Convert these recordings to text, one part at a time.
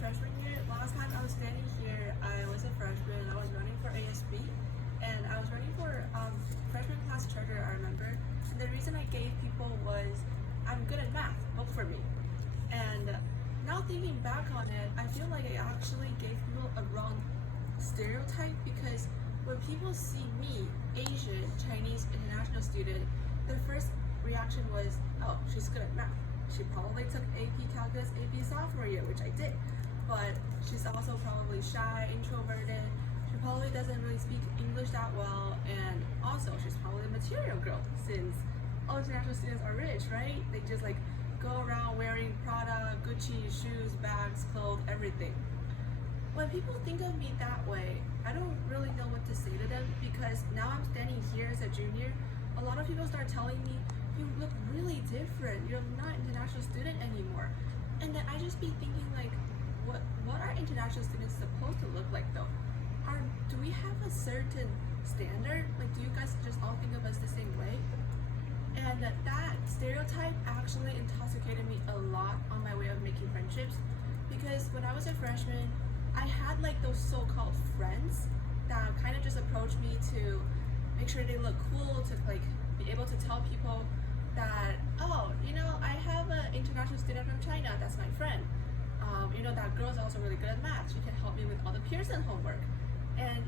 freshman year. Last time I was standing here, I was a freshman. I was running for ASB, and I was running for freshman class charter. I remember, and the reason I gave people was I'm good at math. Vote for me. And now thinking back on it, I feel like I actually gave people a wrong stereotype because when people see me, Asian, Chinese, international student, their first reaction was, oh, she's good at math. She probably took AP Calculus, AP sophomore year, which I did, but she's also probably shy, introverted. She probably doesn't really speak English that well, and also she's probably a material girl since all international students are rich, right? They just like go around wearing Prada, Gucci, shoes, bags, clothes, everything. When people think of me that way, I don't really know what to say to them because now I'm standing here as a junior. A lot of people start telling me, you look really different. You're not an international student anymore. And then I just be thinking like, what are international students supposed to look like though? Do we have a certain standard? Like, do you guys just all think of us the same way? And that stereotype actually intoxicated me a lot on my way of making friendships because when I was a freshman, I had like those so-called friends that kind of just approached me to make sure they look cool, to like be able to tell people that, oh, I have an international student from China, that's my friend. That girl's also really good at math. She can help me with all the Pearson homework. And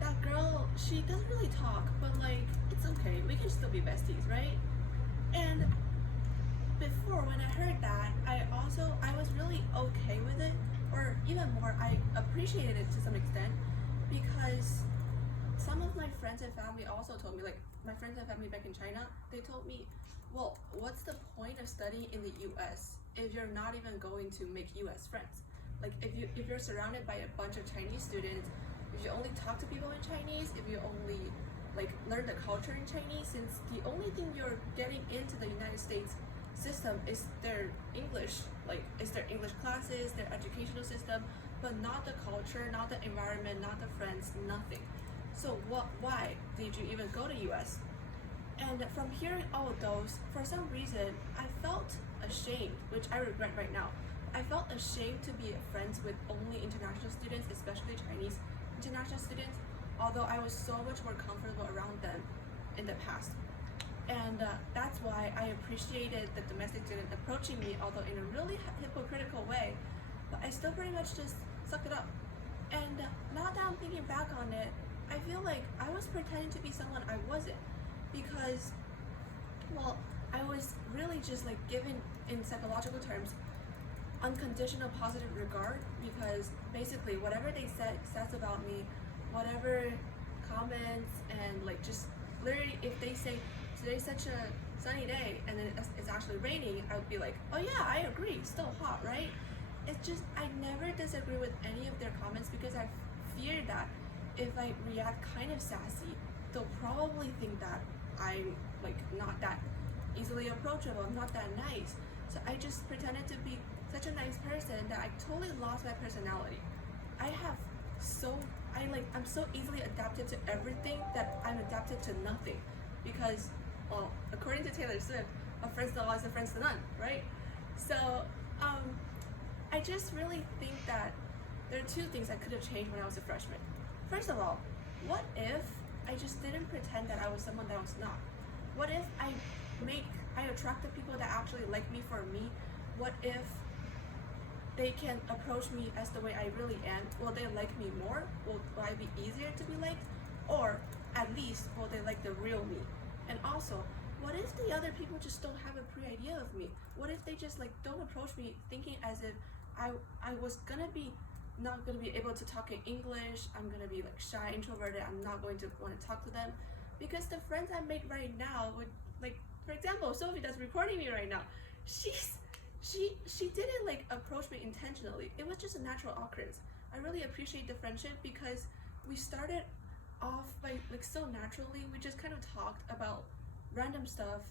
that girl, she doesn't really talk, but like, it's okay. We can still be besties, right? And before, when I heard that, I was really okay with it, or even more, I appreciated it to some extent because some of my friends and family also told me, like my friends and family back in China, they told me, well, what's the point of studying in the US if you're not even going to make US friends? Like if you're surrounded by a bunch of Chinese students, if you only talk to people in Chinese, if you only like learn the culture in Chinese, since the only thing you're getting into the United States system is their English, like it's their English classes, their educational system, but not the culture, not the environment, not the friends, nothing. So why did you even go to US? And from hearing all of those, for some reason, I felt ashamed, which I regret right now. I felt ashamed to be friends with only international students, especially Chinese international students, although I was so much more comfortable around them in the past. And that's why I appreciated the domestic student approaching me, although in a really hypocritical way, but I still pretty much just sucked it up. And now that I'm thinking back on it, I feel like I was pretending to be someone I wasn't because, well, I was really just like given, in psychological terms, unconditional positive regard because basically whatever they says about me, whatever comments and like just literally if they say today's such a sunny day and then it's actually raining, I would be like, oh yeah, I agree, still hot, right? It's just I never disagree with any of their comments because I fear that if I react kind of sassy, they'll probably think that I'm like not that easily approachable, not that nice. So I just pretended to be such a nice person that I totally lost my personality. I'm so easily adapted to everything that I'm adapted to nothing because, well, according to Taylor Swift, a friend's to all is a friend's to none, right? So I just really think that there are two things I could have changed when I was a freshman. First of all, what if I just didn't pretend that I was someone that I was not? What if I attracted people that actually like me for me? What if they can approach me as the way I really am? Will they like me more? Will I be easier to be liked? Or at least will they like the real me? And also, what if the other people just don't have a pre-idea of me? What if they just like don't approach me thinking as if I was not gonna be able to talk in English, I'm gonna be like shy, introverted, I'm not going to want to talk to them? Because the friends I made right now would, like, for example, Sophie that's recording me right now, she didn't like approach me intentionally. It was just a natural occurrence. I really appreciate the friendship because we started off by like so naturally. We just kind of talked about random stuff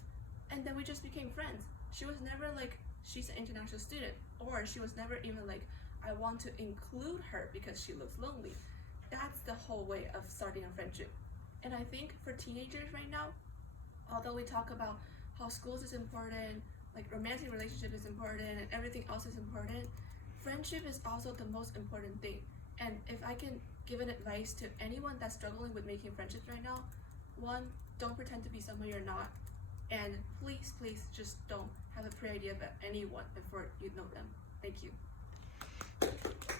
and then we just became friends. She was never like she's an international student, or she was never even like I want to include her because she looks lonely. That's the whole way of starting a friendship. And I think for teenagers right now, although we talk about how schools is important, like romantic relationship is important and everything else is important, Friendship is also the most important thing. And if I can give an advice to anyone that's struggling with making friendships right now, one, don't pretend to be someone you're not. And please just don't have a pre-idea about anyone before you know them. Thank you.